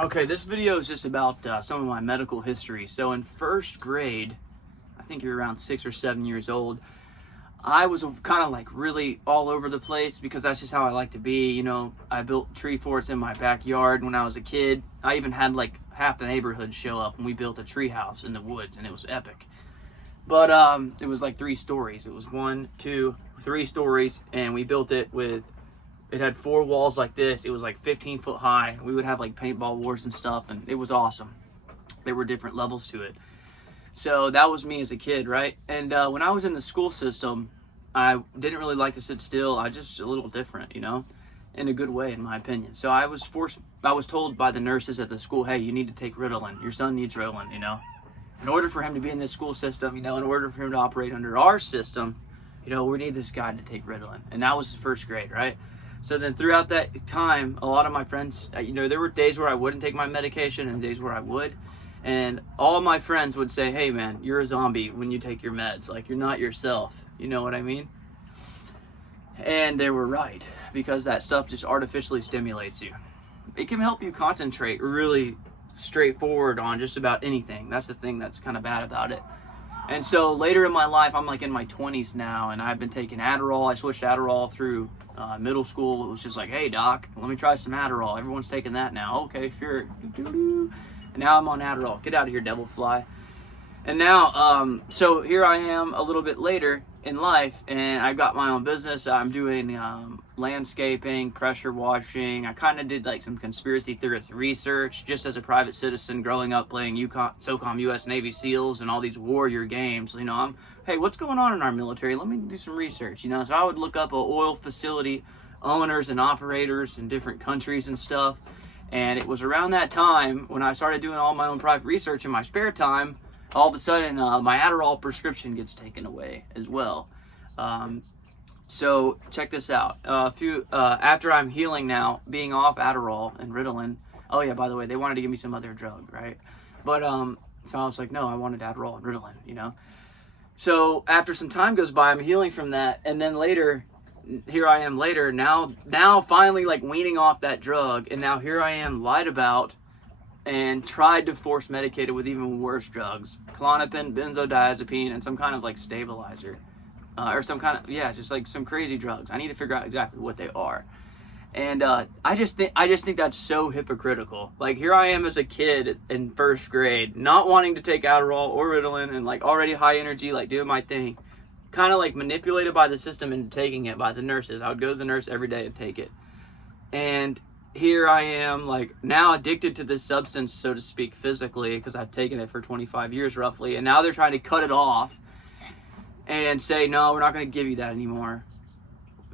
Okay, this video is just about some of my medical history. So in first grade, I think you're around 6 or 7 years old, I was kind of like really all over the place because that's just how I like to be. You know, I built tree forts in my backyard when I was a kid. I even had like half the neighborhood show up and we built a tree house in the woods, and it was epic. But it was like 3 stories. It was 1, 2, 3 stories, and we built it with, it had 4 walls like this. It was like 15 foot high. We would have like paintball wars and stuff, and it was awesome. There were different levels to it. So that was me as a kid, right? And when I was in the school system, I didn't really like to sit still. I just a little different, you know, in a good way, in my opinion. So I was told by the nurses at the school, hey, you need to take Ritalin. Your son needs Ritalin, you know. In order for him to be in this school system, you know, in order for him to operate under our system, you know, we need this guy to take Ritalin. And that was first grade, right? So then throughout that time, a lot of my friends, you know, there were days where I wouldn't take my medication and days where I would. And all my friends would say, hey man, you're a zombie when you take your meds. Like, you're not yourself. You know what I mean? And they were right, because that stuff just artificially stimulates you. It can help you concentrate really straightforward on just about anything. That's the thing that's kind of bad about it. And so later in my life, I'm like in my 20s now, and I've been taking Adderall. I switched Adderall through middle school. It was just like, hey doc, let me try some Adderall. Everyone's taking that now. Okay, sure. And now I'm on Adderall. Get out of here, devil fly. And now, so here I am a little bit later in life, and I've got my own business. I'm doing landscaping, pressure washing. I kind of did like some conspiracy theorist research just as a private citizen growing up playing SOCOM US Navy SEALs and all these warrior games. You know, hey, what's going on in our military? Let me do some research, you know. So I would look up oil facility owners and operators in different countries and stuff. And it was around that time when I started doing all my own private research in my spare time, all of a sudden my Adderall prescription gets taken away as well. So check this out. After I'm healing now, being off Adderall and Ritalin. Oh yeah, by the way, they wanted to give me some other drug, right? But so I was like, no, I wanted Adderall and Ritalin, you know. So after some time goes by, I'm healing from that, and then later, here I am later, now finally like weaning off that drug, and now here I am lied about and tried to force medicated with even worse drugs, Klonopin, benzodiazepine, and some kind of like stabilizer, or some kind of, yeah, just like some crazy drugs. I need to figure out exactly what they are. And I just think that's so hypocritical. Like, here I am as a kid in first grade, not wanting to take Adderall or Ritalin, and like already high energy, like doing my thing, kind of like manipulated by the system into taking it by the nurses. I would go to the nurse every day to take it. And here I am, like, now addicted to this substance, so to speak, physically, because I've taken it for 25 years roughly, and now they're trying to cut it off and say, no, we're not going to give you that anymore.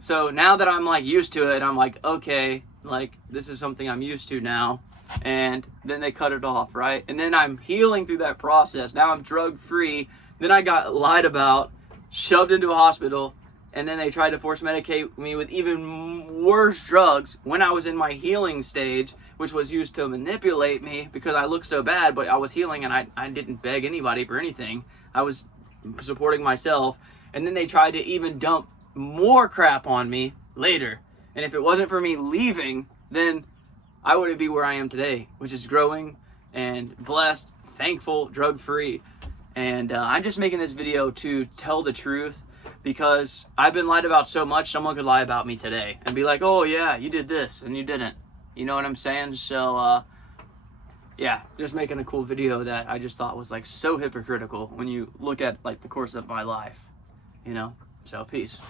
So now that I'm like used to it, I'm like, okay, like, this is something I'm used to now. And then they cut it off, right? And then I'm healing through that process. Now I'm drug free. Then I got lied about, shoved into a hospital, and then they tried to force medicate me with even worse drugs when I was in my healing stage, which was used to manipulate me because I looked so bad, but I was healing and I didn't beg anybody for anything. I was supporting myself. And then they tried to even dump more crap on me later. And if it wasn't for me leaving, then I wouldn't be where I am today, which is growing and blessed, thankful, drug-free. And I'm just making this video to tell the truth, because I've been lied about so much, someone could lie about me today and be like, oh yeah, you did this and you didn't. You know what I'm saying? So yeah, just making a cool video that I just thought was like so hypocritical when you look at like the course of my life, you know? So peace.